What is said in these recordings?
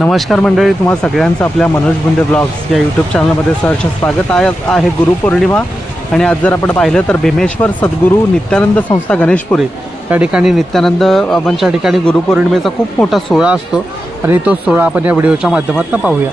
नमस्कार मंडळी, तुम्हा सगळ्यांचं आपल्या मनोज बुंदे ब्लॉग्स या यूट्यूब चॅनलमध्ये सहर्ष स्वागत आहे। गुरुपौर्णिमा आणि आज जर आपण पाहिलं तर भीमेश्वर सद्गुरू नित्यानंद संस्था गणेशपुरी या ठिकाणी नित्यानंद बाबांच्या ठिकाणी गुरुपौर्णिमेचा खूप मोठा सोहळा असतो आणि तो सोहळा आपण या व्हिडिओच्या माध्यमातून पाहूया।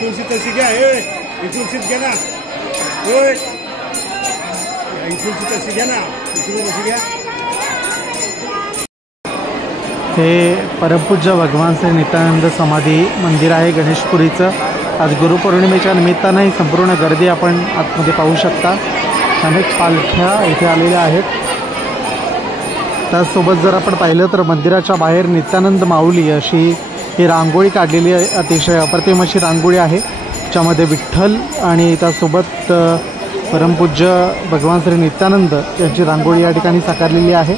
तुलसी तशी घ्या तुलसीत घ्या ना होय तुलसी तशी घ्या ना तशी घ्या। हे परमपूज्य भगवान श्री नित्यानंद समाधी मंदिर आहे गणेशपुरीचं। आज गुरुपौर्णिमेच्या निमित्ताने संपूर्ण गर्दी आपण आतमध्ये पाहू शकता। अनेक पालख्या इथे आलेल्या आहेत। त्यासोबत जर आपण पाहिलं तर मंदिराच्या बाहेर नित्यानंद माऊली अशी ही रांगोळी काढलेली अतिशय अप्रतिम अशी रांगोळी आहे, ज्यामध्ये विठ्ठल आणि त्यासोबत परमपूज्य भगवान श्री नित्यानंद यांची रांगोळी या ठिकाणी साकारलेली आहे।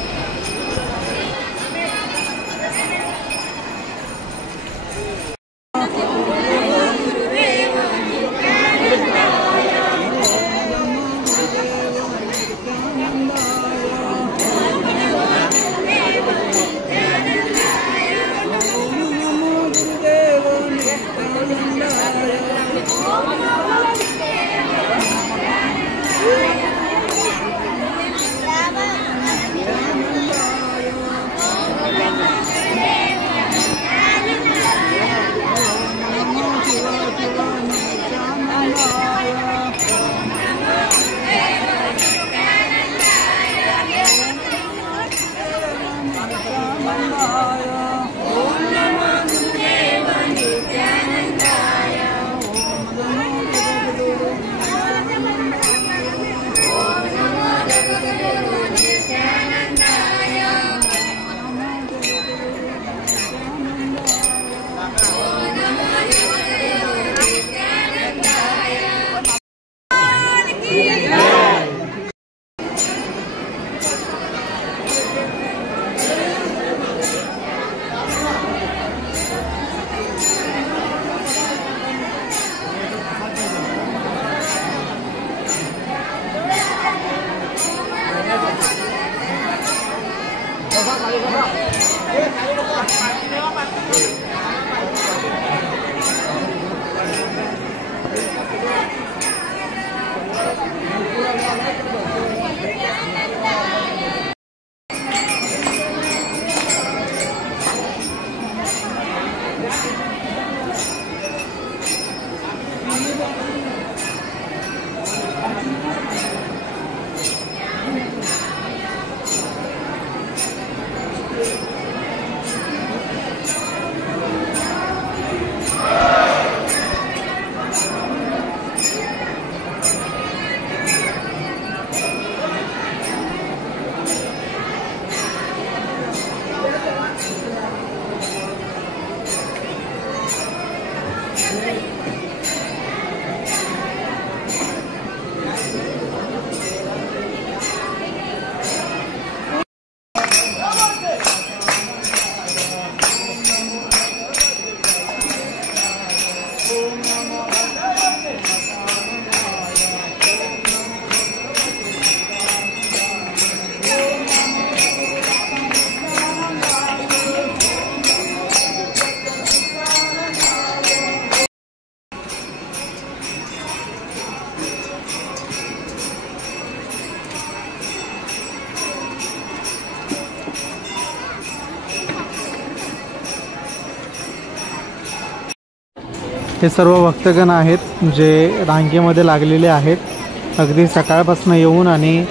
हे सर्व भक्तगण आहेत जे रांगेमध्ये लागलेले आहेत। अगदी सकाळपासून येऊन आणि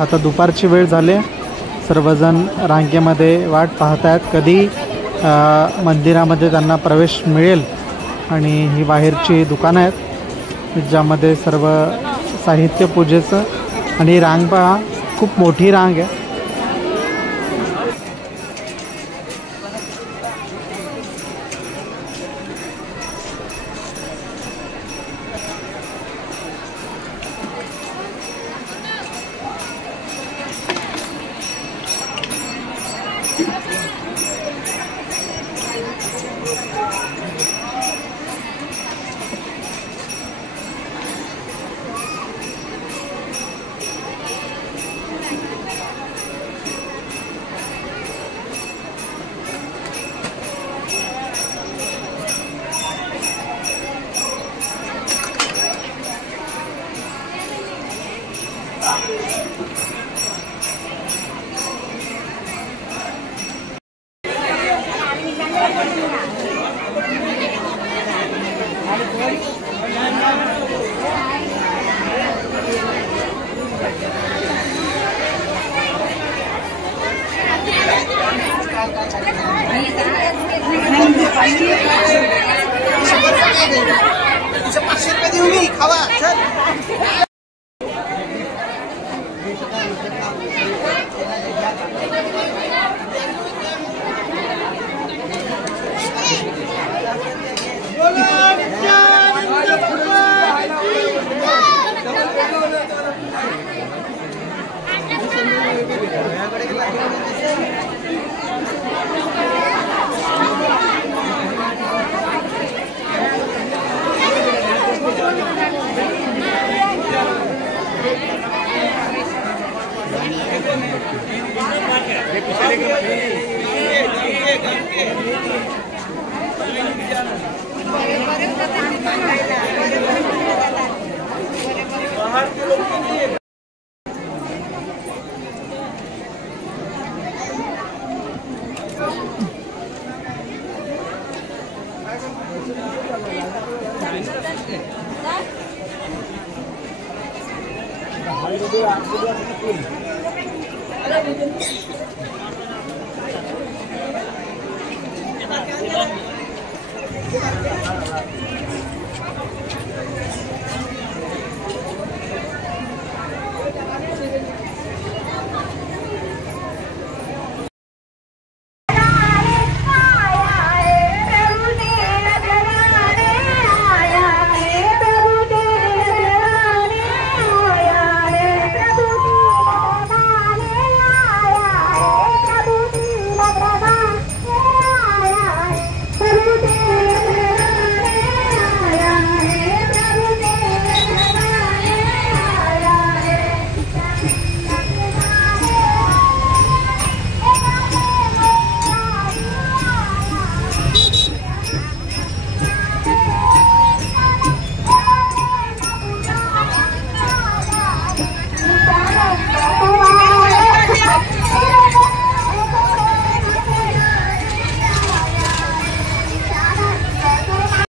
आता दुपारची वेळ झाली, सर्वजण रांगेमध्ये वाट पाहत आहेत कधी मंदिरामध्ये त्यांना प्रवेश मिळेल आणि ही बाहेरची दुकानं आहेत ज्यामध्ये सर्व साहित्य पूजेचं. आणि रांग पहा, खूप मोठी रांग आहे.